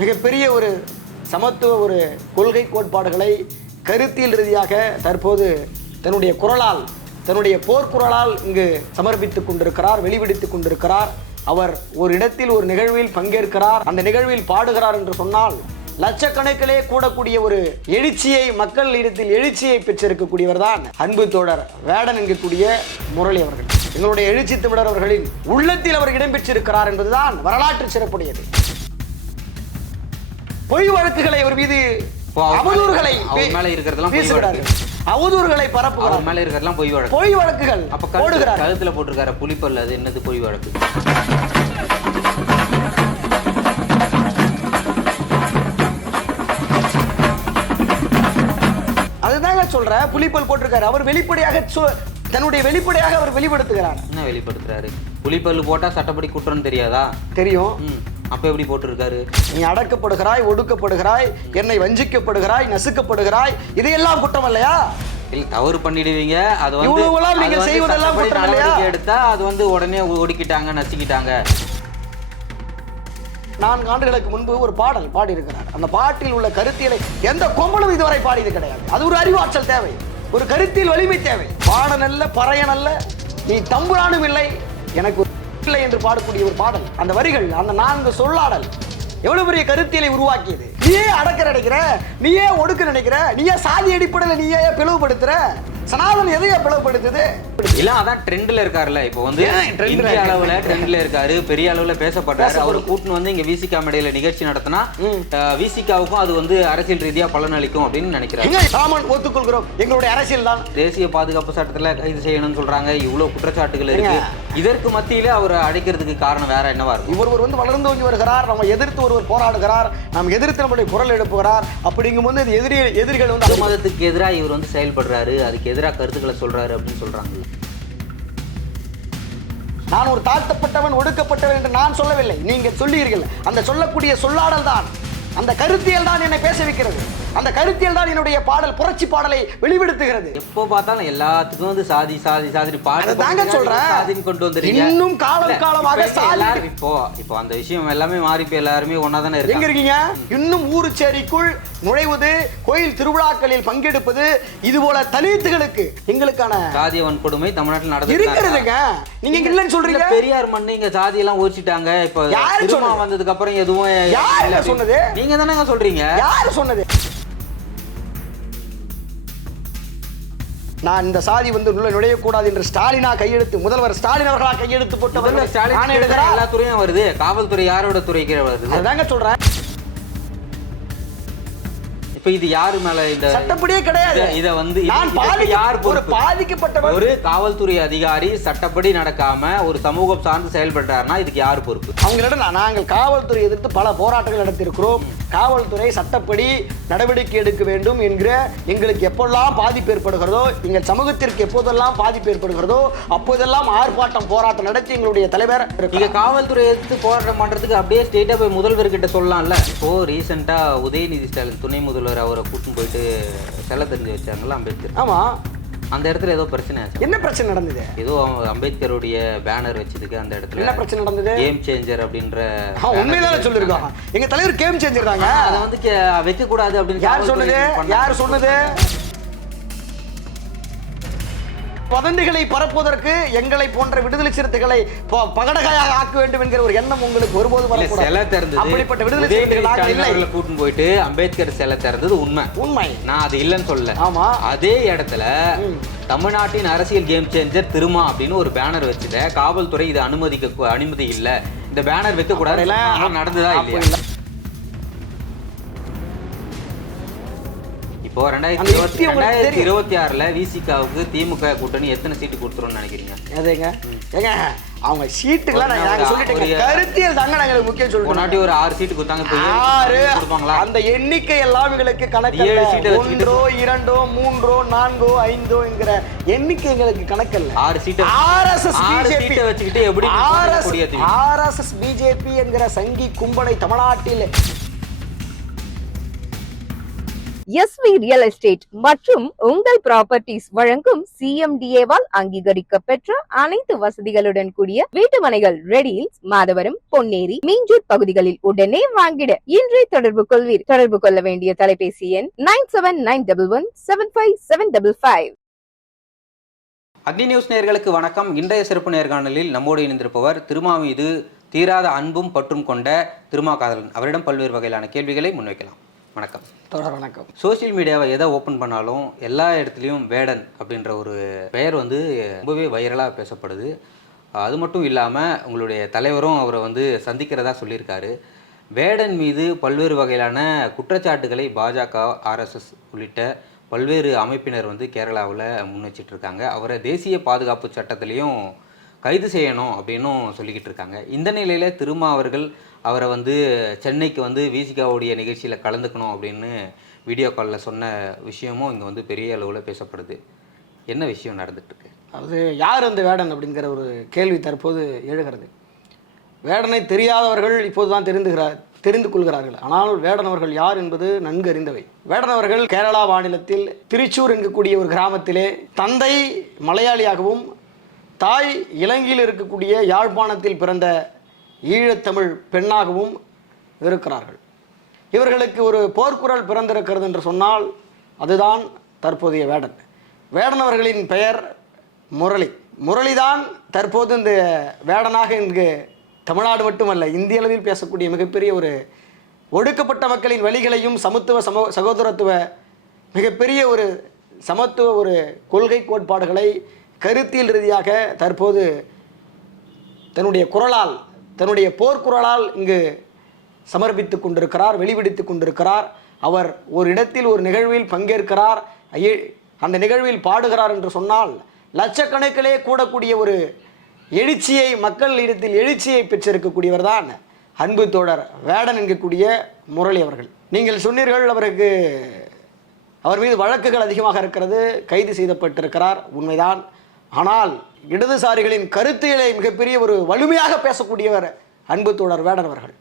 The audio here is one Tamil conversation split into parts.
மிகப்பெரிய ஒரு சமத்துவ ஒரு கொள்கை கோட்பாடுகளை கருத்தியல் ரீதியாக தற்போது தன்னுடைய குரலால் தன்னுடைய போர்க்குரலால் இங்கு சமர்ப்பித்துக் கொண்டிருக்கிறார் வெளிவிடுத்துக் கொண்டிருக்கிறார். அவர் ஒரு இடத்தில் ஒரு நிகழ்வில் பங்கேற்கிறார். அந்த நிகழ்வில் பாடுகிறார் என்று சொன்னால் லட்சக்கணக்கிலே கூடக்கூடிய ஒரு எழுச்சியை மக்கள் இடத்தில் எழுச்சியை பெற்றிருக்கக்கூடியவர் தான் அன்பு தோழர் வேடன் என்கக்கூடிய முரளி அவர்கள். எங்களுடைய எழுச்சி தமிழர் அவர்களின் உள்ளத்தில் அவர் இடம்பெற்றிருக்கிறார் என்பதுதான் வரலாற்று சிறப்புடையது. பொய் வழக்குகளை அவர் மீது அவதூறுகளை மேல இருக்கிறதெல்லாம் பொய் வீசுகிறார்கள். அவதூறுகளை பரப்புகிறார். மேல இருக்கிறதெல்லாம் பொய் வழக்கு. பொய் வழக்குகள் அப்ப போடுகிறார். கழுத்துல போட்டிருக்காரு புலிப்பல் அது என்னது பொய் வழக்கு? அதுதாங்க சொல்றேன் புலிப்பல் போட்டிருக்காரு. அவர் வெளிப்படையாக தன்னுடைய வெளிப்படையாக அவர் வெளிப்படுத்துகிறார். என்ன வெளிப்படுத்துறாரு? புலிப்பல்லு போட்டா சட்டப்படி குற்றம்னு தெரியாதா? தெரியும். அப்ப எப்படி போட்டிருக்காரு? நீ அடக்கப்படுகிறாய் ஒடுக்கப்படுகிறாய் என்னை வஞ்சிக்கப்படுகிறாய் நசுக்கப்படுகிறாய் இதையெல்லாம் குற்றம் இல்லையா இல்ல தவறு பண்ணிடுவீங்க. அது வந்து நீங்க செய்வதெல்லாம் குற்றம் இல்லையா? எடுத்தா அது வந்து உடனே ஒடுக்கிட்டாங்க நசுக்கிட்டாங்க. நான்கு ஆண்டுகளுக்கு முன்பு ஒரு பாடல் பாடியிருக்கிறார். அந்த பாட்டில் உள்ள கருத்தியலை எந்த கொம்பனும் இதுவரை பாடியது கிடையாது. அது ஒரு அறிவாற்றல் தேவை. ஒரு கருத்தியல் வலிமை தேவை. பாடல் அல்ல பறையன் அல்ல நீ தம்புரானும் இல்லை. எனக்கு இல்லை என்று பாடக்கூடிய ஒரு பாடல். அந்த வரிகள் அந்த நான்கு சொல்லாடல் எவ்வளவு பெரிய கருத்தியலை உருவாக்கியது? நீயே அடக்க நினைக்கிற நீயே ஒடுக்க நினைக்கிற நீயே சாதி அடிப்படையில் நீயே பிளவுபடுத்துற சனாதன் எதையே பிளவுபடுத்துது? இல்ல அதான் ட்ரெண்ட்ல இருக்காருல்ல. இப்போ வந்து இந்திய? அளவுல ட்ரெண்ட்ல இருக்காரு. பெரிய அளவுல பேசப்படுறாரு. அவர் கூட்டுன்னு வந்து இங்க விசிகா மேடையில நிகழ்ச்சி நடத்தினா விசிகாவுக்கும் அது வந்து அரசியல் ரீதியா பலன் அளிக்கும் அப்படின்னு நினைக்கிறாரு. எங்க சாமன் ஒத்துக்கொள்கிறோம்? எங்களுடைய அரசியல் தான். தேசிய பாதுகாப்பு சட்டத்துல கைது செய்யணும்னு சொல்றாங்க. இவ்வளவு குற்றச்சாட்டுகள் இருக்கு. இதற்கு மத்தியில அவரை அடைக்கிறதுக்கு காரணம் வேற என்னவா இருக்கும்? இவர் ஒரு வந்து வளர்ந்து வந்து வருகிறார். நம்ம எதிர்த்து ஒருவர் போராடுகிறார். நாம் எதிர்த்து நம்முடைய குரல் எழுப்புகிறார். அப்படிங்கும்போது எதிரி எதிரிகள் வந்து மத மதத்துக்கு எதிராக இவர் வந்து செயல்படுறாரு. அதுக்கு எதிராக கருத்துக்களை சொல்றாரு அப்படின்னு சொல்றாங்க நான் ஒரு தாழ்த்தப்பட்டவன் ஒடுக்கப்பட்டவன் என்று நான் சொல்லவில்லை. நீங்க சொல்லீர்கள் அந்த சொல்லக்கூடிய சொல்லாடல் தான். அந்த கருத்தியல் தான் என்னை பேச வைக்கிறது. அந்த கருத்தியல் தான் என்னுடைய பாடல் புரட்சி பாடலை வெளிப்படுத்துகிறது. எப்போ பார்த்தாலும் எல்லாத்துக்கும் வந்து சாதி சாதி சாதி அதைத்தாங்க போடுறீங்க, சொல்றேன். சாதின்னு கொண்டு வந்துறீங்க இன்னும் காலம் காலமாக சாதி- இப்போ இப்போ அந்த விஷயம் எல்லாமே மாறி இப்ப எல்லாருமே ஒன்னா தானே எங்க இருக்காங்க? இன்னும் ஊருச்சேரிக்குள் நுழைவது கோயில் திருவிழாக்களில் பங்கெடுப்பது இது போல தலித்துகளுக்கு எங்களுக்கான சாதிய வன்கொடுமை தமிழ்நாட்டில் நடந்து இருக்கிறதுங்க நீங்க இல்லைன்னு சொல்றீங்க. பெரியார் மண்ணு இங்க ஜாதி எல்லாம் ஓடிச்சிட்டாங்க. இப்போ யாரு சொன்னது? வந்ததுக்கு அப்புறம் எதுவும் அப்படி- சொன்னது? நீங்க தானங்க சொல்றீங்க. யாரு சொன்னது? நான் இந்த சாதி வந்து உள்ள நுழையக்கூடாது என்று ஸ்டாலினா கையெழுத்து முதல்வர் ஸ்டாலின் அவர்களா கையெழுத்து போட்டவர் ஸ்டாலின் எல்லா துறையும் வருது. காவல்துறை யாரோட துறை கீழே வருது? அதுதாங்க சொல்றேன். இப்ப இது யாரு மேல இந்த சட்டப்படியே கிடையாது. இத- வந்து யார் ஒரு பொறுப்பு? பாதிக்கப்பட்டவர் ஒரு காவல்துறை அதிகாரி சட்டப்படி நடக்காம ஒரு சமூகம் சார்ந்து செயல்படுறாருன்னா இதுக்கு யார் பொறுப்பு? அவங்களிடம் நான் நாங்கள் காவல்துறை எதிர்த்து பல போராட்டங்கள் நடத்தியிருக்கிறோம். காவல்துறை சட்டப்படி நடவடிக்கை எடுக்க வேண்டும் என்கிற எங்களுக்கு எப்பெல்லாம் பாதிப்பு ஏற்படுகிறதோ எங்கள் சமூகத்திற்கு எப்போதெல்லாம் பாதிப்பு ஏற்படுகிறதோ அப்போதெல்லாம் ஆர்ப்பாட்டம் போராட்டம் நடத்தி எங்களுடைய தலைவர் நீங்க. காவல்துறை எடுத்து போராட்டம் பண்றதுக்கு அப்படியே ஸ்டேட்டா போய் முதல்வர்கிட்ட சொல்லலாம்ல இப்போ ரீசெண்டா உதயநிதி ஸ்டாலின் துணை முதல்வர் அவரை கூட்டின்னு போயிட்டு செல்ல தெரிஞ்சு வச்சாங்கல்ல அம்பேத்கர் ஆமா அந்த இடத்துல ஏதோ பிரச்சனை ஆச்சு. என்ன பிரச்சனை நடந்தது? ஏதோ அம்பேத்கருடைய பேனர் வச்சதுக்கு அந்த என்ன இடத்துல பிரச்சனை நடந்தது? கேம் சேஞ்சர் அப்படின்ற ஆ, உண்மைதானே சொல்லியிருக்கோம் எங்க தலைவர் கேம் செஞ்சிருக்காங்க அதை வந்து வைக்க கூடாது அப்படின்னு யார் சொன்னது. யார் சொன்னது? வதந்திகளை பரப்புவதற்கு எங்களை போன்ற விடுதலை சிறுத்தைகளை பகடகாயாக ஆக்க வேண்டும் என்கிற ஒரு எண்ணம் உங்களுக்கு ஒருபோதும் இல்ல, சிலை திறந்தது. அப்படிப்பட்ட விடுதலை சிறுத்தைகளாக இல்லை. கூட்டின்னு போயிட்டு அம்பேத்கர் சிலை திறந்தது உண்மை. உண்மை. நான் அது இல்லைன்னு சொல்லல. ஆமா. அதே இடத்துல தமிழ்நாட்டின் அரசியல் கேம் சேஞ்சர் திருமா அப்படின்னு ஒரு பேனர் வச்சுட்ட காவல்துறை இது அனுமதிக்க அனுமதி இல்ல. இந்த பேனர் வைக்க கூடாது நடந்ததா இல்லையா? இப்போ ரெண்டாயிரத்தி இருபத்தி ரெண்டாயிரத்தி. இருபத்தி ஆறுல விசிகாவுக்கு திமுக கூட்டணி எத்தனை சீட்டு கொடுத்துரும்னு நினைக்கிறீங்க? எதுங்க? ஏங்க அவங்க சீட்டுக்கெல்லாம் ஒரு நாங்க நாங்க ஒரு சொல்லிட்டேங்க. கருத்தியல் தாங்க நாங்களுக்கு முக்கியம் போனாட்டி சொல்றோம் ஒரு ஆறு சீட்டு கொடுத்தாங்க இப்போ ஏழு ஆறு. கொடுப்பாங்களா? அந்த எண்ணிக்கை எல்லாம் எங்களுக்கு ஏழு கணக்கல்ல சீட்டை ஒன்றோ இரண்டோ மூன்றோ நான்கோ ஐந்தோ என்கிற எண்ணிக்கை எங்களுக்கு கணக்கல்ல ஆறு சீட்டை ஆர்எஸ்எஸ் பிஜேபி வச்சுக்கிட்டு எப்படி கொடியேத்துவீங்க? ஆர்எஸ்எஸ் பிஜேபி என்கிற சங்கி கும்பலை தமிழ்நாட்டில் எஸ்வி ரியல் எஸ்டேட் மற்றும் உங்கள் ப்ராப்பர்ட்டிஸ் வழங்கும் சிஎம்டிஏவால் அங்கீகரிக்க பெற்ற அனைத்து வசதிகளுடன் கூடிய வீட்டுமனைகள் ரெடியில் மாதவரம் பொன்னேரி மீஞ்சூர் பகுதிகளில் உடனே வாங்கிட. இன்றே தொடர்பு கொள்வீர். தொடர்பு கொள்ள வேண்டிய தொலைபேசி எண் nine seven nine double one seven five seven double five Agni news நேர்களுக்கு வணக்கம். இன்றைய சிறப்பு நேர்காணலில் நம்மோடு இணைந்திருப்பவர் திருமா மீது தீராத அன்பும் பற்றும் கொண்ட திருமா காதலன் அவரிடம் பல்வேறு வகையிலான கேள்விகளை முன்வைக்கலாம். வணக்கம். தொடர் வணக்கம். சோஷியல் மீடியாவை எதை ஓப்பன் பண்ணாலும் எல்லா இடத்துலையும் வேடன் அப்படின்ற ஒரு பெயர் வந்து ரொம்பவே வைரலாக பேசப்படுது. அது மட்டும் இல்லாமல் உங்களுடைய தலைவரும் அவரை வந்து சந்திக்கிறதா சொல்லியிருக்காரு. வேடன் மீது பல்வேறு வகையிலான குற்றச்சாட்டுகளை பாஜக ஆர்எஸ்எஸ் உள்ளிட்ட பல்வேறு அமைப்பினர் வந்து கேரளாவில் முன் வச்சிட்டு இருக்காங்க அவரை தேசிய பாதுகாப்பு சட்டத்திலையும் கைது செய்யணும் அப்படின்னும் சொல்லிக்கிட்டு இருக்காங்க இந்த நிலையில் திருமா அவர்கள் அவரை வந்து சென்னைக்கு வந்து விசிகாவுடைய நிகழ்ச்சியில் கலந்துக்கணும் அப்படின்னு வீடியோ காலில் சொன்ன விஷயமும் இங்கே வந்து பெரிய அளவில் பேசப்படுது. என்ன விஷயம் நடந்துட்டுருக்கு? அது யார் அந்த வேடன் அப்படிங்கிற ஒரு கேள்வி தற்போது எழுகிறது. வேடனை தெரியாதவர்கள் இப்போது தான் தெரிந்துகிறார் தெரிந்து கொள்கிறார்கள். ஆனால் வேடன் அவர்கள் யார் என்பது நன்கு அறிந்தவை. வேடனவர்கள் கேரளா மாநிலத்தில் திருச்சூர் என்கக்கூடிய ஒரு கிராமத்திலே தந்தை மலையாளியாகவும் தாய் இலங்கையில் இருக்கக்கூடிய யாழ்ப்பாணத்தில் பிறந்த ஈழத்தமிழ் பெண்ணாகவும் இருக்கிறார்கள். இவர்களுக்கு ஒரு போர்க்குரல் பிறந்திருக்கிறது என்று சொன்னால் அதுதான் தற்போதைய வேடன். வேடன் அவர்களின் பெயர் முரளி. முரளிதான் தற்போது இந்த வேடனாக இங்கு தமிழ்நாடு மட்டுமல்ல இந்திய அளவில் பேசக்கூடிய மிகப்பெரிய ஒரு ஒடுக்கப்பட்ட மக்களின் வழிகளையும் சமத்துவ சமோ சகோதரத்துவ மிகப்பெரிய ஒரு சமத்துவ ஒரு கொள்கை கோட்பாடுகளை கருத்தியல் ரீதியாக தற்போது தன்னுடைய குரலால் தன்னுடைய போர்க்குரலால் இங்கு சமர்ப்பித்து கொண்டிருக்கிறார் வெளிவிடுத்து கொண்டிருக்கிறார். அவர் ஒரு இடத்தில் ஒரு நிகழ்வில் பங்கேற்கிறார். ஐயே- அந்த நிகழ்வில் பாடுகிறார் என்று சொன்னால் லட்சக்கணக்கிலே கூடக்கூடிய ஒரு எழுச்சியை மக்கள் இடத்தில் எழுச்சியை பெற்றிருக்கக்கூடியவர் தான் அன்பு தோழர் வேடன் என்கக்கூடிய முரளி அவர்கள். நீங்கள் சொன்னீர்கள் அவருக்கு அவர் மீது வழக்குகள் அதிகமாக இருக்கிறது கைது செய்யப்பட்டிருக்கிறார் உண்மைதான். ஆனால் இடதுசாரிகளின் கருத்தியலை மிகப்பெரிய ஒரு வலிமையாக பேசக்கூடியவர் அன்பு தோழர் வேடன் அவர்கள்.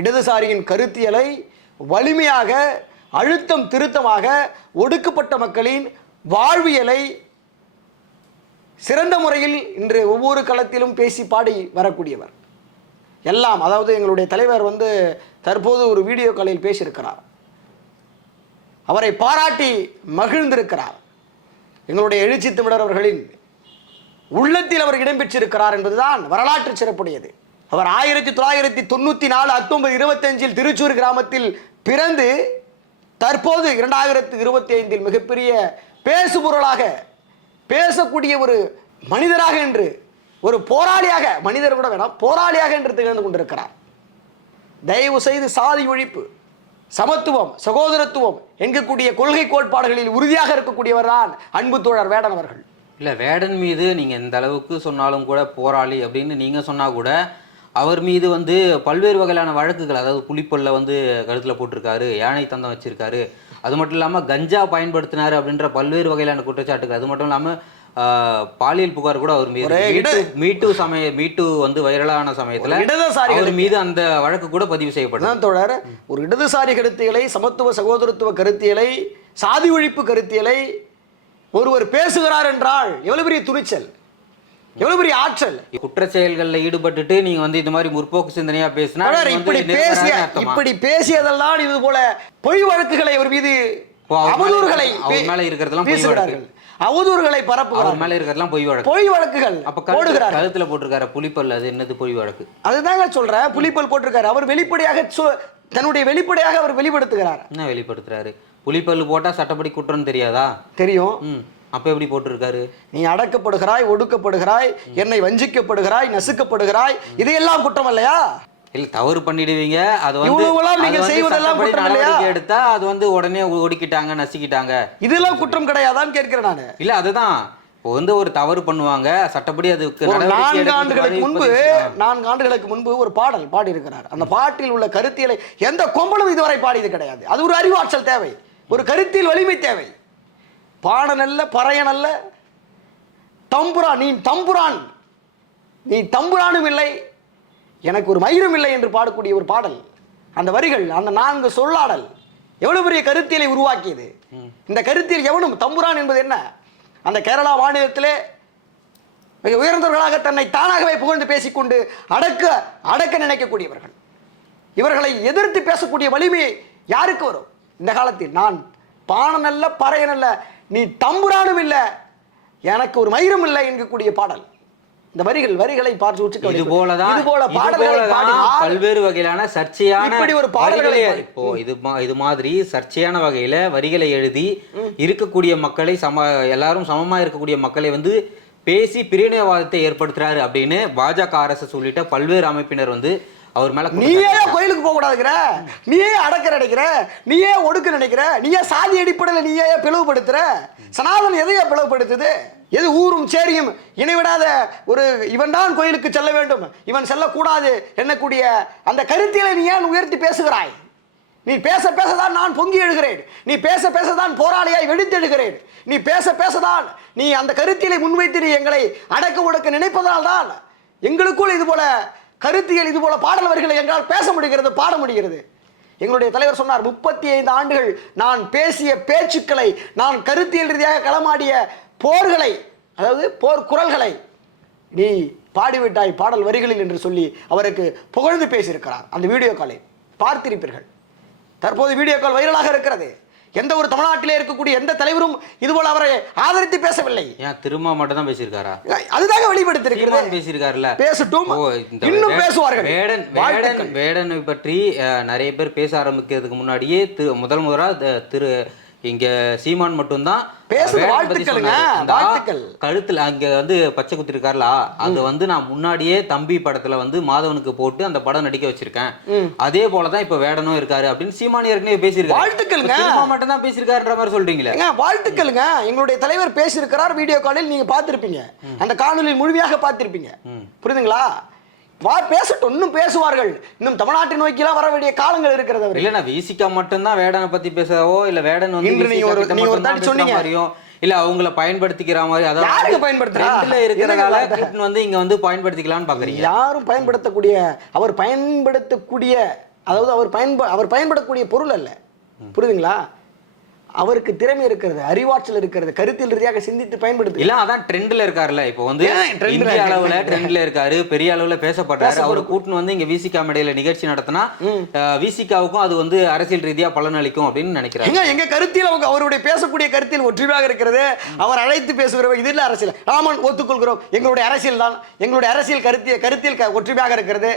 இடதுசாரியின் கருத்தியலை வலிமையாக அழுத்தம் திருத்தமாக ஒடுக்கப்பட்ட மக்களின் வாழ்வியலை சிறந்த முறையில் இன்று ஒவ்வொரு களத்திலும் பேசி பாடி வரக்கூடியவர். எல்லாம் அதாவது எங்களுடைய தலைவர் வந்து தற்போது ஒரு வீடியோ காலையில் பேசியிருக்கிறார். அவரை பாராட்டி மகிழ்ந்திருக்கிறார். எங்களுடைய எழுச்சி தமிழர் அவர்களின் உள்ளத்தில் அவர் இடம்பெற்றிருக்கிறார் என்பதுதான் வரலாற்று சிறப்புடையது. அவர் ஆயிரத்தி தொள்ளாயிரத்தி தொண்ணூற்றி நாலு அக்டோபர் இருபத்தஞ்சில் திருச்சூர் கிராமத்தில் பிறந்து தற்போது இரண்டாயிரத்து இருபத்தி ஐந்தில் மிகப்பெரிய பேசுபொருளாக பேசக்கூடிய ஒரு மனிதராக என்று ஒரு போராளியாக மனிதர் கூட வேணாம் போராளியாக என்று திகழ்ந்து கொண்டிருக்கிறார். தயவு செய்து சாதி ஒழிப்பு சமத்துவம் சகோதரத்துவம் என்கக்கூடிய கொள்கை கோட்பாடுகளில் உறுதியாக இருக்கக்கூடியவர் தான் அன்பு தோழர் வேடன் அவர்கள். இல்லை வேடன் மீது நீங்கள் எந்த அளவுக்கு சொன்னாலும் கூட போராளி அப்படின்னு நீங்கள் சொன்னால் கூட அவர் மீது வந்து பல்வேறு வகையான வழக்குகள் அதாவது புலிப்பல்ல வந்து கழுத்தில் போட்டிருக்காரு யானை தந்தம் வச்சிருக்காரு. அது மட்டும் இல்லாமல் கஞ்சா பயன்படுத்தினாரு அப்படின்ற பல்வேறு வகையிலான குற்றச்சாட்டுகள். அது மட்டும் இல்லாமல் பாலியல் புகார் கூட அவர் மீது மீட்டு சமய மீட்டு வந்து வைரலான சமயத்தில் அவர் மீது அந்த வழக்கு கூட பதிவு செய்யப்பட்டது. தோழர் ஒரு இடதுசாரி கருத்தியலை சமத்துவ சகோதரத்துவ கருத்தியலை சாதி ஒழிப்பு கருத்தியலை ஒருவர் பேசுகிறார் என்றால் எவ்வளவு பெரிய துணிச்சல்? எவ்வளவு பெரிய ஆற்றல்? குற்ற செயல்களில் ஈடுபட்டுட்டு நீங்க வந்து இந்த மாதிரி முற்போக்கு சிந்தனையா பேசினா இப்படி பேசிய? இப்படி பேசியதெல்லாம் இது போல பொய் வழக்குகளை அவர் மீது அவதூறுகளை மேல இருக்கிறதெல்லாம் பொய் பேசுகிறார்கள் அவதூறுகளை அவர் பரப்புகிறார்கள் மேல இருக்கிறதெல்லாம் பொய் வழக்கு. பொய் வழக்குகள் அப்ப போடுகிறார்கள். கழுத்துல போட்டிருக்காரு புலிப்பல் அது என்னது பொய் வழக்கு? அதுதாங்க சொல்றேன் புலிப்பல் போட்டிருக்காரு. அவர் வெளிப்படையாக தன்னுடைய வெளிப்படையாக அவர் வெளிப்படுத்துகிறார். என்ன வெளிப்படுத்துறாரு? புலிப்பல் போட்டா சட்டப்படி குற்றம்னு தெரியாதா? தெரியும். ம். அப்ப எப்படி போட்டிருக்காரு? நீ அடக்கப்படுகிறாய் ஒடுக்கப்படுகிறாய் என்னை வஞ்சிக்கப்படுகிறாய் நசுக்கப்படுகிறாய் இதையெல்லாம் குற்றம் இல்லையா? இல்ல தவறு பண்ணிடுவீங்க. அது வந்து அது வந்து செய்வதெல்லாம் குற்றம் இல்லையா? எடுத்தா அது வந்து உடனே ஒடுக்கிட்டாங்க நசுக்கிட்டாங்க. இதெல்லாம் குற்றம் கிடையாதான்னு கேட்கிறேன் நான். இல்ல அதுதான். இப்போ வந்து ஒரு தவறு பண்ணுவாங்க சட்டப்படி நடவடிக்கை நான்கு ஆண்டுகளுக்கு முன்பு நான்கு ஆண்டுகளுக்கு முன்பு ஒரு பாடல் பாடி இருக்கிறார் அந்த பாட்டில் உள்ள கருத்தியலை எந்த கொம்பளும் இதுவரை பாடியது கிடையாது. அது ஒரு அறிவாற்றல் தேவை. ஒரு கருத்தில் வலிமை தேவை. பாடனல்ல பறையனல்ல தம்புரான் நீ தம்புரான். நீ தம்புரானும் இல்லை. எனக்கு ஒரு மயிரும் இல்லை என்று பாடக்கூடிய ஒரு பாடல். அந்த வரிகள் அந்த நான்கு சொல்லாடல் எவ்வளவு பெரிய கருத்தியலை உருவாக்கியது? இந்த கருத்தியல் எவனும் தம்புரான் என்பது என்ன? அந்த கேரளா மாநிலத்திலே மிக உயர்ந்தவர்களாக தன்னை தானாகவே புகழ்ந்து பேசிக்கொண்டு அடக்க அடக்க நினைக்கக்கூடியவர்கள். இவர்களை எதிர்த்து பேசக்கூடிய வலிமை யாருக்கு வரும்? இந்த காலத்தில் நான் பானம் அல்ல பறையன் அல்ல நீ தம்புரானும் இல்லை எனக்கு ஒரு மயிரும் இல்லை என்கக்கூடிய பாடல். இந்த வரிகள் வரிகளை பார்த்து உற்று இது போலதான் இது போல பாடல்களை பல்வேறு வகையிலான சர்ச்சையான இப்படி ஒரு பாடல்களை இப்போ இது இது மாதிரி சர்ச்சையான வகையில வரிகளை எழுதி இருக்கக்கூடிய மக்களை சம எல்லாரும் சமமா இருக்கக்கூடிய மக்களை வந்து பேசி பிரிவினைவாதத்தை ஏற்படுத்துறாரு அப்படின்னு பாஜக அரசு உள்ளிட்ட பல்வேறு அமைப்பினர் வந்து அவர் மேல நீயே கோயிலுக்கு போக கூடாதுங்கிற? நீயே அடக்க நினைக்கிற? நீயே ஒடுக்க நினைக்கிற? நீயே சாதி அடிப்படையில் நீயே பிளவுபடுத்துற? சனாதன் எதையா பிளவுபடுத்துது? எது ஊரும் சேரியும் இணைவிடாத ஒரு இவன் தான் கோயிலுக்கு செல்ல வேண்டும். இவன் செல்லக்கூடாது என்னக்கூடிய அந்த கருத்தியலை நீ ஏன் உயர்த்தி பேசுகிறாய்? நீ பேச பேசதான் நான் பொங்கி எழுகிறேன். நீ பேச பேசதான் போராளியாய் வெடித்தெழுகிறேன் நீ பேச பேசதான் நீ அந்த கருத்தியலை முன்வைத்து நீ எங்களை அடக்க ஒடுக்க நினைப்பதால் தான் எங்களுக்குள் இது போல கருத்தியல் இது போல பாடல் வரிகளை எங்களால் பேச முடிகிறது பாட முடிகிறது. எங்களுடைய தலைவர் சொன்னார் முப்பத்தி ஐந்து ஆண்டுகள் நான் பேசிய பேச்சுக்களை நான் கருத்தியல் ரீதியாக களமாடிய போர்களை அதாவது போர் குரல்களை நீ பாடிவிட்டாய் பாடல் வரிகளில் என்று சொல்லி அவருக்கு புகழ்ந்து பேசியிருக்கிறார். அந்த வீடியோ காலை பார்த்திருப்பீர்கள். தற்போது வீடியோ கால் வைரலாக இருக்கிறது. எந்த ஒரு தமிழ்நாட்டிலே இருக்கக்கூடிய எந்த தலைவரும் இதுபோல அவரை ஆதரித்து பேசவில்லை. ஏன் திரும்ப மட்டும் தான் பேசியிருக்காரா அதுதாங்க சீமான் வெளிப்படுத்திருக்கிறது பேசியிருக்காருல்ல? பேசட்டும். இன்னும் பேசுவார்கள். வேடன் வேடன். வேடனை பற்றி நிறைய பேர் பேச ஆரம்பிக்கிறதுக்கு முன்னாடியே திரு முதல் முதலா த- திரு இங்க சீமான் மட்டும்தான். அந்த வாழ்த்துக்கள். கழுத்துல அங்க வந்து பச்சை குத்திருக்காருல? அது வந்து நான் முன்னாடியே தம்பி படத்துல வந்து மாதவனுக்கு போட்டு அந்த படம் நடிக்க வச்சிருக்கேன். அதே போலதான் இப்ப வேடனும் இருக்காரு அப்படின்னு சீமான் ஏற்கனவே பேசியிருக்காரு. வாழ்த்துக்கள்ங்க. மட்டும் தான் பேசியிருக்காருன்ற மாதிரி சொல்றீங்களே. வாழ்த்துக்களுங்க. எங்களுடைய தலைவர் பேசியிருக்கிறார் வீடியோ காலில் நீங்க பார்த்திருப்பீங்க. அந்த காணொலியில் முழுமையாக பார்த்திருப்பீங்க. புரியுதுங்களா? வா பேசட்டும். இன்னும் பேசுவார்கள். இன்னும் தமிழ்நாட்டை நோக்கிலாம் வர வேண்டிய காலங்கள் இருக்கிறது அவருக்கு இல்ல நான் விசிகா மட்டும்தான் வேடனை பத்தி பேசவோ இல்ல வேடன் வந்து நீங்க ஒரு- நீங்க ஒரு தாட்டி சொன்னீங்க. இல்ல அவங்கள பயன்படுத்திக்கிற மாதிரி அதாவது யாருக்கு பயன்படுத்துறா? trendல இருக்கிறதால? கூட்டின்னு வந்து இங்க வந்து பயன்படுத்திக்கலாம்னு பாக்குறீங்க. யாரும் பயன்படுத்தக்கூடிய அவர் பயன்படுத்தக்கூடிய அதாவது அவர் பயன்ப அவர் பயன்படக்கூடிய பொருள் அல்ல. புரியுதுங்களா? அவருக்கு திறமை இருக்கிறது அறிவாற்றல் இருக்கிறது கருத்தில் ரீதியாக சிந்தித்து பயன்படுத்து. இல்ல அதான் ட்ரெண்ட்ல இருக்காருல்ல. இப்போ வந்து இந்திய? அளவுல ட்ரெண்ட்ல இருக்காரு பெரிய அளவுல பேசப்படுறாரு. அவரை கூட்டின்னு வந்து இங்க விசிகா மேடையில நிகழ்ச்சி நடத்தினா விசிகாவுக்கும் அது வந்து அரசியல் ரீதியா பலன் அளிக்கும் அப்படின்னு நினைக்கிறாரு. எங்க கருத்தில் அவங்க அவருடைய பேசக்கூடிய கருத்தில் ஒற்றுமையாக இருக்கிறது. அவர் அழைத்து பேசுகிறவர் இது இல்ல அரசியல். ஆமாம் ஒத்துக்கொள்கிறோம். எங்களுடைய அரசியல் தான். எங்களுடைய அரசியல் கருத்திய கருத்தில் ஒற்றுமையாக இருக்கிறது.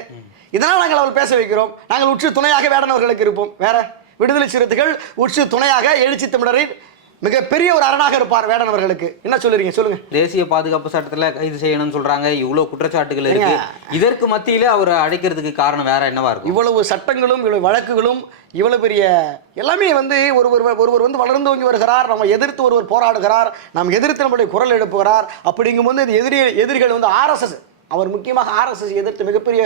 இதனால் நாங்கள் அவர் பேச வைக்கிறோம். நாங்கள் உற்று துணையாக வேடனவர்களுக்கு இருப்போம். வேற? விடுதலை சிறுத்தைகள் உற்று துணையாக எழுச்சி தமிழரில் மிகப்பெரிய ஒரு அரணாக இருப்பார் வேடன் அவர்களுக்கு. என்ன சொல்லுறீங்க? சொல்லுங்க. தேசிய பாதுகாப்பு சட்டத்துல கைது செய்யணும்னு சொல்றாங்க. இவ்வளவு குற்றச்சாட்டுகள் இருக்கு. இதற்கு மத்தியில அவரை அழைக்கிறதுக்கு காரணம் வேற என்னவா இருக்கும்? இவ்வளவு சட்டங்களும் இவ்வளவு வழக்குகளும் இவ்வளவு பெரிய எல்லாமே வந்து ஒருவர் ஒருவர் வந்து வளர்ந்து ஓங்கி வருகிறார். நம்ம எதிர்த்து ஒருவர் போராடுகிறார். நாம் எதிர்த்து நம்மளுடைய குரல் எழுப்புகிறார். அப்படிங்கும்போது எதிரி எதிரிகள் வந்து ஆர்எஸ்எஸ் அவர் முக்கியமாக ஆர்எஸ்எஸ் எதிர்த்து மிகப்பெரிய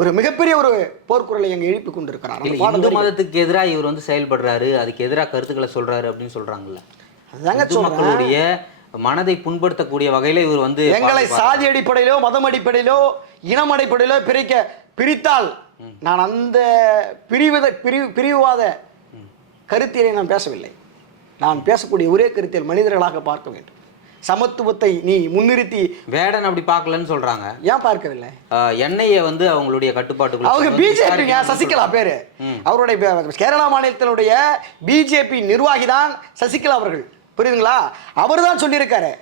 ஒரு மிகப்பெரிய ஒரு போர்க்குரலை அங்கே எழுப்பி கொண்டிருக்கிறார். இந்து. மதத்துக்கு எதிராக இவர் வந்து செயல்படுறாரு. அதுக்கு எதிராக கருத்துக்களை சொல்றாரு அப்படின்னு சொல்றாங்கல்ல. அதுதாங்க மக்களுடைய மனதை புண்படுத்தக்கூடிய வகையில இவர் வந்து எங்களை சாதி அடிப்படையிலோ மதம் அடிப்படையிலோ இனம் அடிப்படையிலோ பிரிக்க பிரித்தால் நான் அந்த பிரிவித பிரிவு பிரிவுவாத கருத்தியலை நான் பேசவில்லை. நான் பேசக்கூடிய ஒரே கருத்தியல் மனிதர்களாக பார்க்க வேண்டும். சமத்துவத்தை நீ முன்னிறுத்தி வேடன் அப்படி பார்க்கலன்னு சொல்றாங்க. ஏன் பார்க்கவில்லை? எண்ணெயை வந்து அவங்களுடைய கட்டுப்பாட்டுக்குள்ள அவங்க பிஜேபிங்க சசிகலா. பேரு. அவருடைய கேரளா மாநிலத்தினுடைய பிஜேபி நிர்வாகி தான் சசிகலா அவர்கள். புரியுதுங்களா? அவர் தான் சொல்லியிருக்காரு.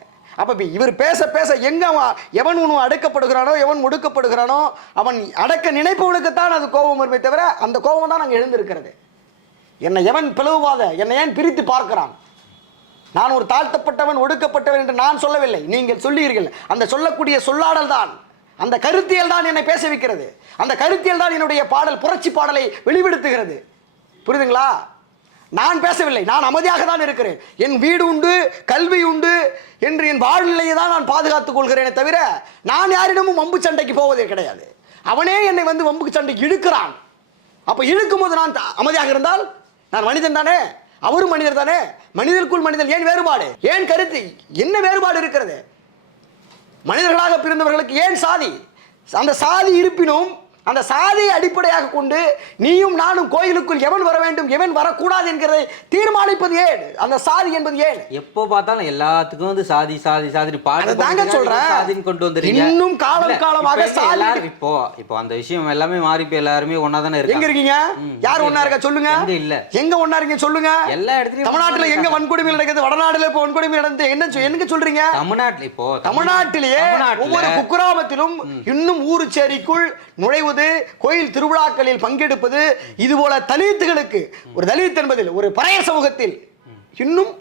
அப்ப இவர் பேச பேச எங்க அவன் எவன் உணவு அடக்கப்படுகிறானோ எவன் ஒடுக்கப்படுகிறானோ அவன் அடக்க நினைப்பவனுக்குத்தான் அது கோபம் வருமே தவிர அந்த கோபம் தான் அங்கே எழுந்திருக்கிறது. என்னை எவன் பிளவுவாத என்னை ஏன் பிரித்து பார்க்கிறான்? நான் ஒரு தாழ்த்தப்பட்டவன் ஒடுக்கப்பட்டவன் என்று நான் சொல்லவில்லை. நீங்கள் சொல்லீர்கள் அந்த சொல்லக்கூடிய சொல்லாடல் தான். அந்த கருத்தியல் தான் என்னை பேச வைக்கிறது. அந்த கருத்தியல் தான் என்னுடைய பாடல் புரட்சி பாடலை வெளிப்படுத்துகிறது. புரியுதுங்களா? நான் பேசவில்லை. நான் அமைதியாக தான் இருக்கிறேன். என் வீடு உண்டு கல்வி உண்டு என்று என் வாழ்நிலையை தான் நான் பாதுகாத்துக் கொள்கிறேனே தவிர நான் யாரிடமும் வம்பு சண்டைக்கு போவதே கிடையாது. அவனே என்னை வந்து வம்பு சண்டைக்கு இழுக்கிறான். அப்போ இழுக்கும் போது நான் த- அமைதியாக இருந்தால் நான் மனிதன் தானே? அவரும் மனிதர் தானே? மனிதருக்குள் மனிதன் ஏன் வேறுபாடு? ஏன் கருத்து? என்ன வேறுபாடு இருக்கிறது? மனிதர்களாக பிறந்தவர்களுக்கு ஏன் சாதி? அந்த சாதி இருப்பினும் அந்த சாதியை அடிப்படையாக கொண்டு நீயும் நானும் கோயிலுக்குள் எவன் வர வேண்டும் எவன் வரக்கூடாது என்கிறதை தீர்மானிப்பது ஏன்? அந்த சாதி என்பது ஏன்? எப்போ பார்த்தாலும் எல்லாத்துக்கும் வந்து சாதி சாதி சாதி பாட்டு தாங்க சொல்றேன். சாதின்னு கொண்டு வந்துறீங்க இன்னும் காலம் காலமாக இப்ப எல்லாரும் இப்போ இப்போ அந்த விஷயம் எல்லாமே மாறி எல்லாருமே ஒன்னா தானே எங்க இருக்காங்க? யார் ஒண்ணா இருக்க. சொல்லுங்க. இல்ல. எங்க ஒண்ணா இருக்கீங்க சொல்லுங்க. எல்லா இடத்துலயும் தமிழ்நாட்டுல எங்க. வன்கொடுமை நடக்குது? வடநாடுல இப்ப வன்கொடுமை நடந்து என்ன என்னங்க சொல்றீங்க? தமிழ்நாட்டுல இப்போ தமிழ்நாட்டிலேயே தமிழ்நாட்டுல ஒவ்வொரு குக்கிராமத்திலும் இன்னும் ஊருச்சேரிக்குள் நுழைவது கோயில் திருவிழாக்களில் பங்கெடுப்பது இது போல தலித்துகளுக்கு ஒரு தலித் என்பதில் ஒரு பழைய சமூகத்தில் இன்னும்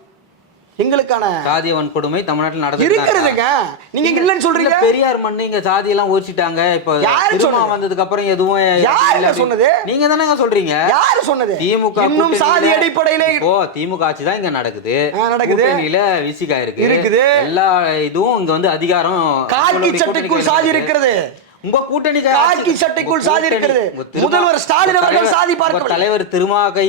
எங்களுக்கான சாதிய வன்கொடுமை தமிழ்நாட்டுல நடந்துட்டு தான் இருக்கிறதுங்க இருக்கா? நீங்க இல்லைன்னு சொல்றீங்க பெரியார் மண்ணு இங்க சாதி எல்லாம் ஓச்சிட்டாங்க இப்ப யாரு திருமா? வந்ததுக்கு அப்புறம் எதுவும் அப்படி- சொன்னது? நீங்க தானங்க சொல்றீங்க யாரு சொன்னது திமுக இன்னும் சாதி அடிப்படையிலே இப்போ திமுக ஆட்சி தான் இங்க நடக்குது நடக்குது. கூட்டணியில விசிகா இருக்கு இருக்குது. எல்லா இதுவும் இங்க வந்து அதிகாரம் காக்கி உங்களுடைய சட்டைக்குள் சாதி. இருக்கிறது உங்க கூட்டணி காக்கி சட்டைக்குள் சாதி இருக்கிறது. முதல்வர் ஸ்டாலின் அவர்கள் சாதி பார்க்கவில்லை. தலைவர் திருமாகை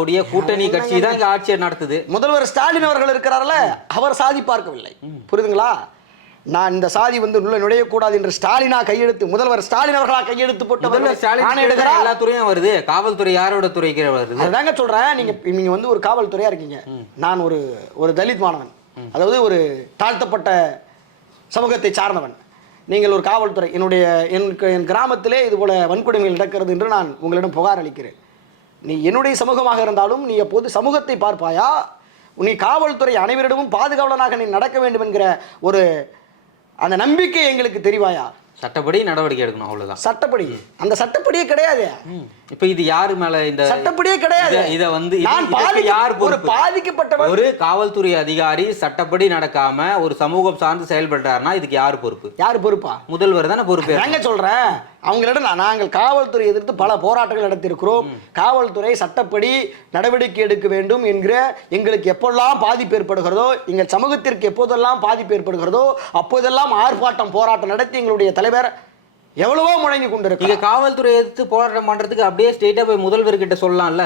உடைய கூட்டணி கட்சி தான் இங்க ஆட்சியை நடத்துது. முதல்வர் ஸ்டாலின் அவர்கள் இருக்கிறார்ல அவர் சாதி பார்க்கவில்லை. புரியுதுங்களா? நான் இந்த சாதி வந்து உள்ள நுழையக்கூடாது என்று ஸ்டாலினா கையெழுத்து முதல்வர் ஸ்டாலின் அவர்களா கையெழுத்து போட்டு முதல்வர் ஸ்டாலின் எல்லா துறையும் வருது. காவல்துறை யாரோட துறை கீழே வருது? அதுதாங்க சொல்றேன். நீங்க நீங்க வந்து ஒரு காவல்துறையா இருக்கீங்க. நான் ஒரு ஒரு தலித் மாணவன். அதாவது ஒரு தாழ்த்தப்பட்ட சமூகத்தை சார்ந்தவன். நீங்கள் ஒரு காவல்துறை என்னுடைய என் என் கிராமத்திலே இது போல வன்கொடுமைகள் நடக்கிறது என்று நான் உங்களிடம் புகார் அளிக்கிறேன். நீ என்னுடைய சமூகமாக இருந்தாலும் நீ எப்போது சமூகத்தை பார்ப்பாயா? நீ காவல்துறை அனைவரிடமும் பாதுகாவலனாக நீ நடக்க வேண்டும் என்கிற ஒரு அந்த நம்பிக்கை எங்களுக்கு தெரிவாயா? சட்டப்படி நடவடிக்கை எடுக்கணும் அவ்வளவுதான். சட்டப்படி. அந்த சட்டப்படியே கிடையாது. இப்ப இது யாரு மேல இந்த சட்டப்படியே கிடையாது. இத- வந்து யார் ஒரு பொறுப்பு? பாதிக்கப்பட்டவன் ஒரு காவல்துறை அதிகாரி சட்டப்படி நடக்காம ஒரு சமூகம் சார்ந்து செயல்படுறாருன்னா இதுக்கு யார் பொறுப்பு? யார் பொறுப்பா? முதல்வர் தானே பொறுப்பு நாங்க சொல்றேன் அவங்களிடம் நாங்கள் காவல்துறை எதிர்த்து பல போராட்டங்கள் நடத்தியிருக்கிறோம். காவல்துறை சட்டப்படி நடவடிக்கை எடுக்க வேண்டும் என்கிற எங்களுக்கு எப்பொல்லாம் பாதிப்பு ஏற்படுகிறதோ எங்கள் சமூகத்திற்கு எப்போதெல்லாம் பாதிப்பு ஏற்படுகிறதோ அப்போதெல்லாம் ஆர்ப்பாட்டம் போராட்டம் நடத்தி எங்களுடைய தலைவர் எவ்வளவோ முழங்கி நீங்க கொண்டிருக்கிறார் காவல்துறை எதிர்த்து போராட்டம் பண்றதுக்கு அப்படியே ஸ்ட்ரெயிட்டா போய் முதல்வர் கிட்ட சொல்லலாம்ல?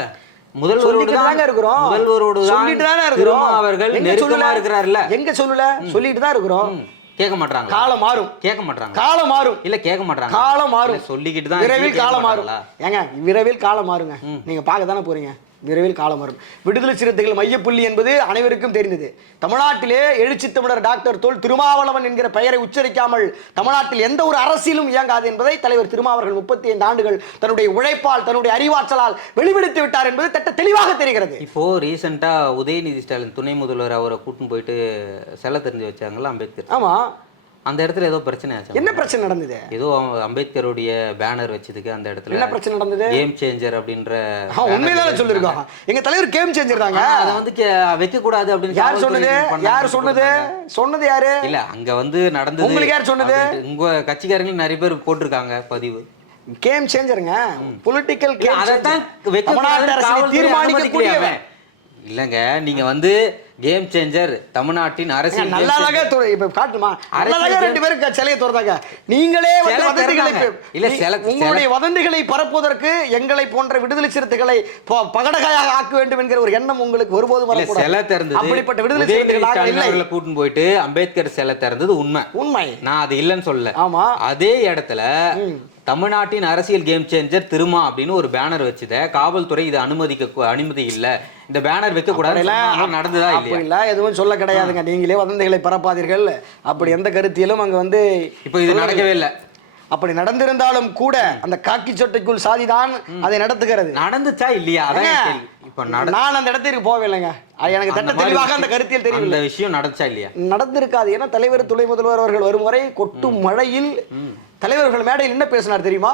முதல்வரோடு தாங்க இருக்கிறோம். முதல்வரோடு சொல்லிட்டு தானே இருக்கிறோம். அவர்கள் நெருக்கமா சொல்லல? இருக்கிறாருல்ல எங்க சொல்லல? சொல்லிட்டு தான் இருக்கிறோம். கேட்க மாட்டாங்க காலம் மாறும். கேட்க மாட்டாங்க காலம் மாறும். இல்ல கேட்க மாட்டாங்க காலம் மாறும். சொல்லிக்கிட்டு தான் விரைவில் காலம் மாறும்? ஏங்க விரைவில் காலம் மாறுங்க. நீங்க பார்க்க தானே போறீங்க? விரைவில் காலம் மாறும் விடுதலை சிறுத்தைகள் மையப்புள்ளி என்பது அனைவருக்கும் தெரிந்தது. தமிழ்நாட்டிலே எழுச்சி தமிழர் டாக்டர் தோல் திருமாவளவன் என்கிற பெயரை உச்சரிக்காமல் தமிழ்நாட்டில் எந்த ஒரு அரசியலும் இயங்காது என்பதை தலைவர் திருமாவர்கள் முப்பத்தி ஐந்து ஆண்டுகள் தன்னுடைய உழைப்பால் தன்னுடைய அறிவாற்றலால் வெளிப்படுத்தி விட்டார் என்பது தட்ட தெளிவாக தெரிகிறது. இப்போ ரீசெண்டா உதயநிதி ஸ்டாலின் துணை முதல்வர் அவரை கூட்டின்னு போயிட்டு செல்ல தெரிஞ்சு வச்சாங்கல்ல அம்பேத்கர். ஆமா. அந்த இடத்துல ஏதோ பிரச்சனை ஆச்சு. என்ன பிரச்சனை நடந்தது? ஏதோ அம்பேத்கருடைய பேனர் வச்சதுக்கு அந்த இடத்துல என்ன பிரச்சனை நடந்தது? கேம் சேஞ்சர் அப்படின்ற ஆ, உண்மைதானே சொல்லிருக்கோம் எங்க தலைவர் கேம் சேஞ்சர் தாங்க. அதை வந்து வைக்க கூடாது அப்படின்னு யார் சொன்னது. யார் சொன்னது? சொன்னது யாரு? இல்ல அங்க வந்து நடந்தது உங்களுக்கு யார் சொன்னது? உங்க கட்சிக்காரங்க நிறைய பேர் போட்டிருக்காங்க பதிவு. கேம் சேஞ்சருங்க பொலிட்டிக்கல் அரசை காவல்துறை தீர்மானிக்கக்கூடியவன். அனுமதிக்கலையாமே. இல்லங்க. நீங்க வந்து கேம் சேஞ்சர் தமிழ்நாட்டின் அரசியல் நல்லாதாக இப்ப காட்டுமா? நல்லாதாக ரெண்டு பேருக்கு சிலையை திறந்தாங்க. நீங்களே வந்து சிலை வதந்திகளை திறந்தாங்க. இல்ல, சிலை- உங்களுடைய வதந்திகளை பரப்புவதற்கு எங்களை போன்ற விடுதலை சிறுத்தைகளை பகடகையாக ஆக்க வேண்டும் என்கிற ஒரு எண்ணம் உங்களுக்கு ஒருபோதும் வரக்கூடாது. சிலை திறந்தது அப்படிப்பட்ட விடுதலை உதயநிதி சிறுத்தைகள் நாங்கள் ஸ்டாலின் இல்லை. கூட்டின்னு போயிட்டு அம்பேத்கர் சிலை திறந்தது உண்மை. உண்மை. நான் அது இல்லைன்னு சொல்லல. ஆமா. அதே இடத்துல தமிழ்நாட்டின் அரசியல் கேம் சேஞ்சர் திருமா அப்படின்னு ஒரு பேனர் வச்சுத. காவல்துறை இது அனுமதிக்க அனுமதி இல்ல. இந்த பேனர் வைக்க கூடாது அப்படிலாம் நடந்ததா இல்லையா? இல்ல எதுவும் சொல்ல கிடையாதுங்க. நீங்களே வதந்திகளை பரப்பாதீர்கள். அப்படி எந்த கருத்தியலும் அங்க வந்து இப்போ இது நடக்கவே இல்ல. அப்படி நடந்திருந்தாலும் கூட அந்த காக்கி சட்டைக்குள் சாதிதான் அதை நடத்துகிறது. நடந்துச்சா இல்லையா? அதான். இப்போ நான் அந்த இடத்திற்கு போகவில்லைங்க. அது எனக்கு தட்ட தெளிவாக அந்த கருத்தியல் தெரியவில்லை. அந்த விஷயம் நடந்துச்சா இல்லையா? நடந்திருக்காது. ஏன்னா தலைவர் துணை முதல்வர் அவர்கள் வரும் வரை கொட்டும் மழையில் தலைவர்கள் மேடையில் என்ன பேசினார் தெரியுமா?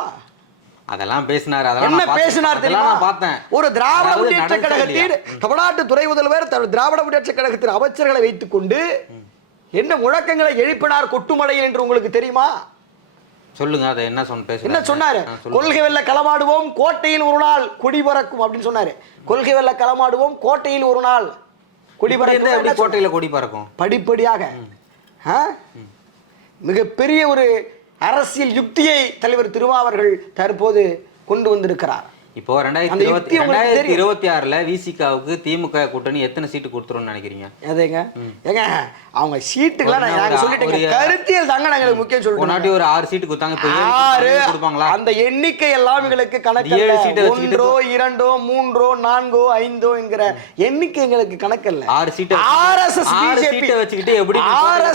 அதெல்லாம் பேசினாரு. அதெல்லாம் என்ன. பேசினார் தெரியுமா? பார்த்தேன். ஒரு திராவிட முன்னேற்ற இல்லையா? தமிழ்நாட்டு துறை முதல்வர் திராவிட முன்னேற்ற கழகத்தின் அமைச்சர்களை வைத்துக் கொண்டு என்ன முழக்கங்களை எழுப்பினார் கொட்டுமடையில் என்று உங்களுக்கு தெரியுமா? சொல்லுங்க அதை என்ன சொன்ன பேசுங்க என்ன சொன்னாரு? கொள்கை வெல்ல களமாடுவோம் கோட்டையில் ஒரு நாள் குடி பறக்கும் அப்படின்னு சொன்னாரு. கொள்கை வெல்ல களமாடுவோம் கோட்டையில் ஒரு நாள் குடி பறக்கும்? கோட்டையில கொடி பறக்கும்? படிப்படியாக? மிகப்பெரிய ஒரு அரசியல் யுக்தியை தலைவர் திருமாவர்கள் தற்போது கொண்டு வந்திருக்கிறார். இப்போ ரெண்டாயிரத்தி இருபத்தி ரெண்டாயிரத்தி. இருபத்தி ஆறுல விசிகாவுக்கு திமுக கூட்டணி எத்தனை சீட்டு கொடுத்துரும்னு நினைக்கிறீங்க? எதுங்க? ஏங்க அவங்க சீட்டுக்கெல்லாம் நான் ஒரு நாங்க ஒரு சொல்லிட்டேங்க? கருத்தியல் தாங்க நாங்களுக்கு முக்கியம் சொல்லிட்டு நாட்டி ஒரு ஆறு சீட்டு கொடுத்தாங்க இப்போ ஆறு. கொடுப்பாங்களா? அந்த எண்ணிக்கை எல்லாம் எங்களுக்கு கணக்கு ஏழு. சீட்டை ஒன்றோ இரண்டோ மூன்றோ நான்கோ ஐந்தோ என்கிற எண்ணிக்கை எங்களுக்கு கணக்கு இல்ல. ஆறு சீட்டை ஆர்எஸ்எஸ் பிஜேபி வச்சுக்கிட்டு எப்படி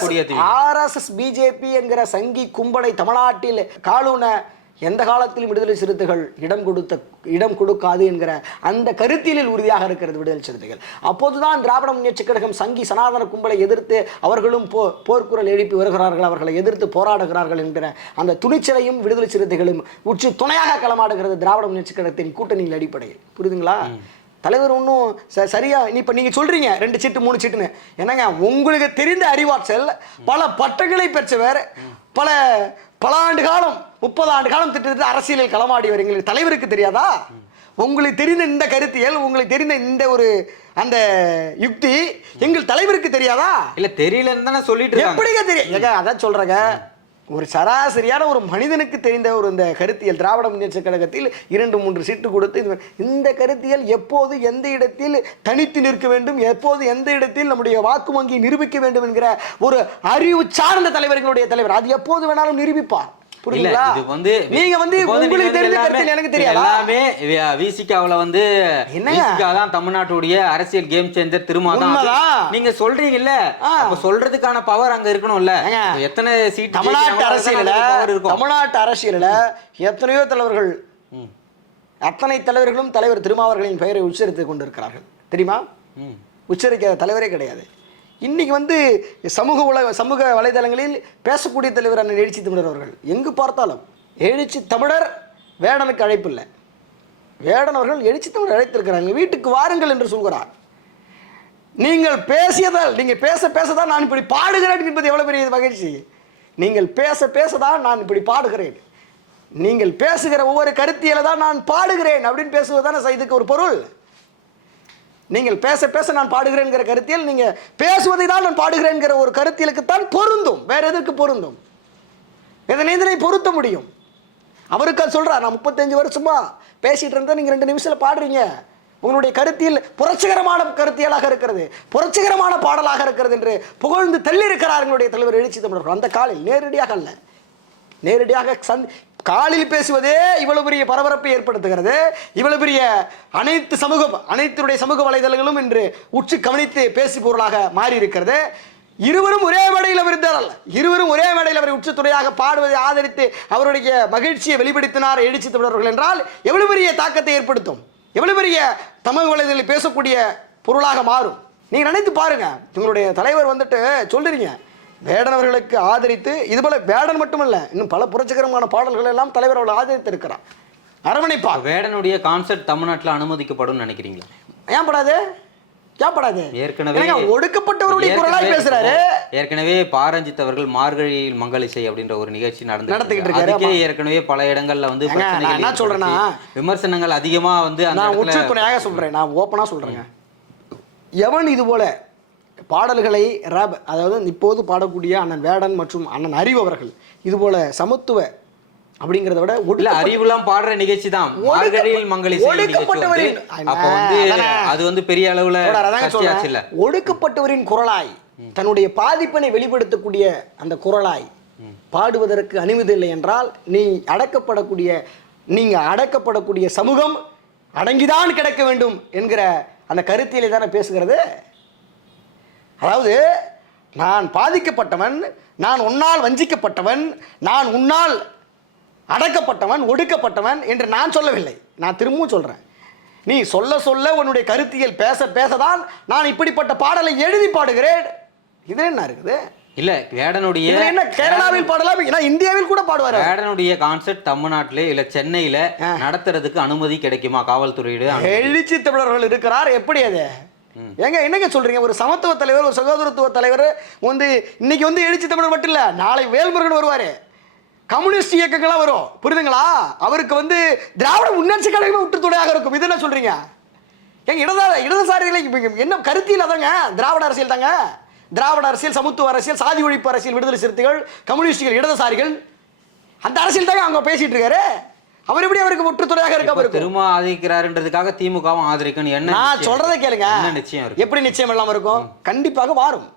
கொடியேத்துவீங்க? ஆர்எஸ்எஸ் பிஜேபி என்கிற சங்கி கும்பலை தமிழ்நாட்டில் காலூன எந்த காலத்திலும் விடுதலை சிறுத்தைகள் இடம் கொடுத்த இடம் கொடுக்காது என்கிற அந்த கருத்தியலில் உறுதியாக இருக்கிறது விடுதலை சிறுத்தைகள். அப்போதுதான் திராவிட முன்னேற்ற கழகம் சங்கி சனாதன கும்பலை எதிர்த்து அவர்களும் போ போர்க்குரல் எழுப்பி வருகிறார்கள் அவர்களை எதிர்த்து போராடுகிறார்கள் என்கிற அந்த துணிச்சலையும் விடுதலை சிறுத்தைகளும் உச்சி துணையாக களமாடுகிறது திராவிட முன்னேற்ற கழகத்தின் கூட்டணியின் அடிப்படையில். புரியுதுங்களா? தலைவர் ஒன்றும் ச சரியா நீ இப்போ நீங்கள் சொல்கிறீங்க ரெண்டு சீட்டு மூணு சீட்டுன்னு. என்னங்க உங்களுக்கு தெரிந்த அறிவாற்றல் பல பட்டங்களை பெற்றவர் பல பல ஆண்டு காலம் முப்பது ஆண்டு காலம் திட்டத்தட்ட அரசியலில் களமாடியவர் எங்களுக்கு தலைவருக்கு தெரியாதா? உங்களுக்கு தெரிந்த இந்த கருத்தியல் உங்களுக்கு தெரிந்த இந்த ஒரு அந்த யுக்தி எங்கள் தலைவருக்கு தெரியாதா? இல்ல தெரியலன்னு தானே சொல்லிட்டு எப்படிங்க தெரியும் அதான் சொல்றேங்க. ஒரு சராசரியான ஒரு மனிதனுக்கு தெரிந்த ஒரு இந்த கருத்தியல் திராவிட முன்னேற்ற கழகத்தில் இரண்டு மூன்று சீட்டு கொடுத்து இது இந்த கருத்தியல் எப்போது எந்த இடத்தில் தனித்து நிற்க வேண்டும் எப்போது எந்த இடத்தில் நம்முடைய வாக்கு வங்கியை நிரூபிக்க வேண்டும் என்கிற ஒரு அறிவு சார்ந்த தலைவர்களுடைய தலைவர் அது எப்போது வேணாலும் நிரூபிப்பார். புரியுங்களா இது வந்து நீங்க வந்து உங்களுக்கு தெரிஞ்ச கருத்தியல் எனக்கு தெரியாதா எல்லாமே விசிகாவுல வந்து? விசிகா தான் தமிழ்நாட்டுடைய அரசியல் கேம் சேஞ்சர் திரும்ப தான். நீங்க சொல்றீங்கல்ல. அப்ப சொல்றதுக்கான பவர் அங்க இருக்கணும்ல ஏங்க, எத்தனை சீட் தமிழ்நாட்டு அரசியலில் தமிழ்நாட்டு அரசியலில் எத்தனையோ தலைவர்கள். அத்தனை தலைவர்களும் தலைவர் திருமாவர்களின் பெயரை உச்சரித்துக் கொண்டிருக்கிறார்கள் தெரியுமா ம். உச்சரிக்காத தலைவரே கிடையாது இன்றைக்கி வந்து சமூக உலக சமூக வலைதளங்களில் பேசக்கூடிய தலைவரான எழுச்சி தமிழர் அவர்கள். எங்கு பார்த்தாலும் எழுச்சி தமிழர் வேடனுக்கு அழைப்பு இல்லை வேடன் அவர்கள் எழுச்சி தமிழர் அழைத்திருக்கிறாங்க வீட்டுக்கு வாருங்கள் என்று சொல்கிறார். நீங்கள் பேசியதால் நீங்கள் பேச பேசதான் நான் இப்படி பாடுகிறேன் என்பது எவ்வளோ பெரிய மகிழ்ச்சி. நீங்கள் பேச பேசதான் நான் இப்படி பாடுகிறேன். நீங்கள் பேசுகிற ஒவ்வொரு கருத்தியலை தான் நான் பாடுகிறேன் அப்படின்னு பேசுவது தானே இதுக்கு ஒரு பொருள்? நீங்கள் பேச பேச நான் பாடுகிறேங்கிற கருத்தியல் நீங்க பேசுவதை தான் நான் பாடுகிறேன்கிற ஒரு கருத்தியலுக்கு தான் பொருந்தும். வேற எதற்கு பொருந்தும்? இதனை இதனை பொருத்த முடியும்? அவருக்கு அது சொல்றார் நான் முப்பத்தஞ்சு வருஷமா பேசிட்டு இருந்தா நீங்க ரெண்டு நிமிஷத்துல பாடுறீங்க. உங்களுடைய கருத்தியல் புரட்சிகரமான கருத்தியலாக இருக்கிறது புரட்சிகரமான பாடலாக இருக்கிறது என்று புகழ்ந்து தள்ளியிருக்கிறார் எங்களுடைய தலைவர் எழுச்சி தமிழர்கள். அந்த காலில் நேரடியாக அல்ல. நேரடியாக சந்த் காலில் பேசுவதே இவ்வளவு பெரிய பரபரப்பை ஏற்படுத்துகிறது. இவ்வளவு பெரிய அனைத்து சமூக அனைத்துடைய சமூக வலைதளங்களும் இன்று உற்று கவனித்து பேசு பொருளாக மாறி இருக்கிறது இருவரும் ஒரே மேடையில் இருந்தார்கள் இருவரும் ஒரே மேடையில் அவரை உற்று பாடுவதை ஆதரித்து அவருடைய மகிழ்ச்சியை வெளிப்படுத்தினார் எழுச்சி தமிழர்கள் என்றால் எவ்வளவு பெரிய தாக்கத்தை ஏற்படுத்தும்? எவ்வளவு பெரிய தமிழ் வலைதளில் பேசக்கூடிய பொருளாக மாறும்? நீங்கள் நினைத்து பாருங்க. உங்களுடைய தலைவர் வந்துட்டு சொல்றீங்க. வேடன் அவர்களுக்கு ஆதரித்து இதுபோல வேடன் மட்டுமல்ல இன்னும் பல புரட்சிகரமான பாடல்கள் எல்லாம் தலைவர் அவர்கள் ஆதரித்து இருக்கிறார் அரவணைப்பார் வேடனுடைய கான்செப்ட் தமிழ்நாட்டுல அனுமதிக்கப்படும் நினைக்கிறீங்களா? ஏன் படாது? ஏன் ஏற்கனவே ஒடுக்கப்பட்டவருடைய குரலாய் பேசுறாரு? ஏற்கனவே பாரஞ்சித் அவர்கள் மார்கழியில் மங்களிசை அப்படின்ற ஒரு நிகழ்ச்சி நடந்து நடத்திக்கிட்டு இருக்காரு. ஏற்கனவே பல இடங்கள்ல வந்து என்ன. சொல்றேன்னா, விமர்சனங்கள் அதிகமா வந்து நான் உற்று துணையாக சொல்றேன் நான் ஓப்பனா சொல்றேங்க. எவன் இது போல பாடல்களை ரேப் அதாவது இப்போது பாடக்கூடிய அண்ணன் வேடன் மற்றும் அண்ணன் அறிவு அவர்கள் இது போல சமத்துவ அப்படிங்கிறத விட இல்ல அறிவுலாம் பாடுற நிகழ்ச்சி தான். மார்கழியில் அதானே. அது வந்து பெரிய அளவுல. ஒடுக்கப்பட்டவரின் குரலாய் தன்னுடைய பாதிப்பினை வெளிப்படுத்தக்கூடிய அந்த குரலாய் பாடுவதற்கு அனுமதி இல்லை என்றால் நீ அடக்கப்படக்கூடிய நீங்க அடக்கப்படக்கூடிய சமூகம் அடங்கிதான் கிடக்க வேண்டும் என்கிற அந்த கருத்தியலை தானே பேசுகிறது? அதாவது நான் பாதிக்கப்பட்டவன் நான் உன்னால் வஞ்சிக்கப்பட்டவன் நான் உன்னால் அடக்கப்பட்டவன் ஒடுக்கப்பட்டவன் என்று நான் சொல்லவில்லை. நான் திரும்பவும் சொல்றேன். நீ சொல்ல சொல்ல உன்னுடைய கருத்தியல் பேச பேசதான் நான் இப்படிப்பட்ட பாடலை எழுதி பாடுகிறேன். இது என்ன இருக்குது? இல்ல வேடனுடைய என்ன? கேரளாவில் பாடலாம்? ஏன்னா இந்தியாவில் கூட பாடுவார். வேடனுடைய கான்செப்ட் தமிழ்நாட்டிலே இல்ல சென்னையில நடத்துறதுக்கு அனுமதி கிடைக்குமா? காவல்துறையிட எழுச்சி தமிழர்கள் இருக்கிறார். எப்படி அது? ஏங்க என்னங்க சொல்றீங்க? ஒரு சமத்துவ தலைவர் ஒரு சகோதரத்துவ தலைவர் வந்து இன்னைக்கு வந்து எழுச்சி தமிழர் மட்டும் இல்லை நாளை வேல்முருகன் வருவாரு. கம்யூனிஸ்ட் இயக்கங்கள்லாம் வரும். புரியுதுங்களா? அவருக்கு வந்து திராவிட முன்னேற்ற கழகமே விட்டு துணையாக இருக்கும். இது என்ன சொல்றீங்க? எங்க இடதா இடதுசாரிகளை என்ன கருத்தியில் தாங்க திராவிட அரசியல் தாங்க. திராவிட அரசியல் சமத்துவ அரசியல் சாதி ஒழிப்பு அரசியல் விடுதலை சிறுத்தைகள் கம்யூனிஸ்டுகள் இடதுசாரிகள். அந்த அரசியல் தாங்க அவங்க பேசிட்டு இருக்காரு. அவர் எப்படி அவருக்கு ஒற்றுத்துறையாக இருக்க திரும்ப ஆதரிக்கிறாருன்றதுக்காக திமுகவும் ஆதரிக்கணும். என்ன நான் சொல்றதை? கேளுங்க. நிச்சயம் எப்படி நிச்சயம் இல்லாம இருக்கும்? கண்டிப்பாக மாறும்.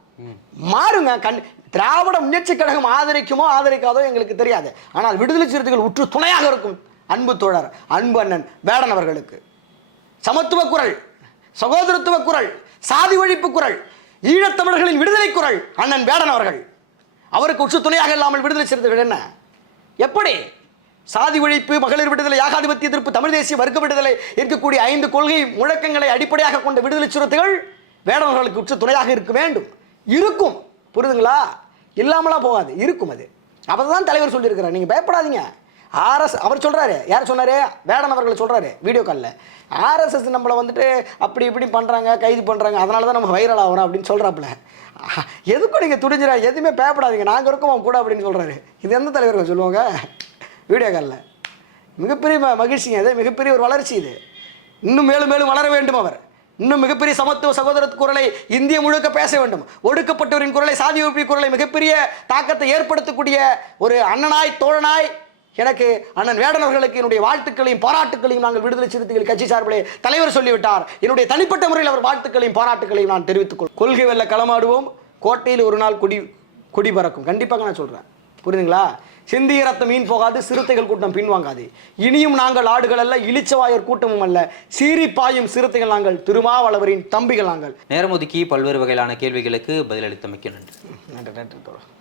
மாறுங்க. கண் திராவிட முன்னேற்சி கழகம் ஆதரிக்குமோ ஆதரிக்காதோ எங்களுக்கு தெரியாது. ஆனால் விடுதலை சிறுத்தைகள் உற்று துணையாக இருக்கும் அன்பு தோழர் அன்பு அண்ணன் வேடன் அவர்களுக்கு. சமத்துவ குரல் சகோதரத்துவ குரல் சாதி ஒழிப்பு குரல் ஈழத்தமிழர்களின் விடுதலை குரல் அண்ணன் வேடன் அவர்கள். அவருக்கு உற்று துணையாக இல்லாமல் விடுதலை சிறுத்தைகள் என்ன? எப்படி? சாதி ஒழிப்பு மகளிர் விடுதலை ஏகாதிபத்திய எதிர்ப்பு தமிழ் தேசிய வர்க்க விடுதலை இருக்கக்கூடிய ஐந்து கொள்கை முழக்கங்களை அடிப்படையாக கொண்ட விடுதலை சிறுத்தைகள் வேடவர்களுக்கு உற்ற துணையாக இருக்க வேண்டும். இருக்கும். புரியுதுங்களா இல்லாமலாம் போகாது. இருக்கும் அது. அப்பதான் தலைவர் சொல்லியிருக்கிறார். நீங்கள் பயப்படாதீங்க. ஆர்எஸ் அவர் சொல்கிறாரு யார் சொன்னார்? வேடன் அவர்கள் சொல்கிறாரு வீடியோ காலில். ஆர்எஸ்எஸ் நம்மளை வந்துட்டு அப்படி இப்படி பண்ணுறாங்க கைது பண்ணுறாங்க அதனால தான் நம்ம வைரல் ஆகிறோம் அப்படின்னு சொல்கிறாப்புல எதுக்கும் நீங்கள் துடிஞ்சிடா எதுவுமே பயப்படாதீங்க. நாங்கள் இருக்கோம் அவன் கூட அப்படின்னு சொல்கிறாரு இது எந்த தலைவர்கள் சொல்லுவாங்க? வீடியோ காலில் மிகப்பெரிய ம- மகிழ்ச்சிங்க இது மிகப்பெரிய ஒரு வளர்ச்சி இது. இன்னும் மேலும் மேலும் வளர வேண்டும் அவர். இன்னும் மிகப்பெரிய சமத்துவ சகோதர குரலை இந்திய முழுக்க பேச வேண்டும். ஒடுக்கப்பட்டவரின் குரலை சாதி ஒழிப்பு குரலை மிகப்பெரிய தாக்கத்தை ஏற்படுத்தக்கூடிய ஒரு அண்ணனாய் தோழனாய் எனக்கு அண்ணன் வேடன் அவர்களுக்கு என்னுடைய வாழ்த்துக்களையும் பாராட்டுக்களையும் நாங்கள் விடுதலை சிறுத்தைகள் கட்சி சார்பிலே தலைவர் சொல்லிவிட்டார். என்னுடைய தனிப்பட்ட முறையில் அவர் வாழ்த்துக்களையும் பாராட்டுக்களையும் நான் தெரிவித்துக் கொள் கொள்கை வெள்ள களமாடுவோம். கோட்டையில் ஒரு நாள் குடி குடி பறக்கும். கண்டிப்பாக நான் சொல்கிறேன் புரியுதுங்களா? சிந்திய ரத்தம் மீன் போகாது சிறுத்தைகள் கூட்டம் பின்வாங்காது இனியும் நாங்கள் ஆடுகள் அல்ல இளிச்சவாயர் கூட்டமும் அல்ல. சீறி பாயும் சிறுத்தைகள் நாங்கள் திருமாவளவரின் தம்பிகள் நாங்கள். நேரம் ஒதுக்கி பல்வேறு வகையிலான கேள்விகளுக்கு பதிலளித்தமைக்கு நன்றி. நன்றி நன்றி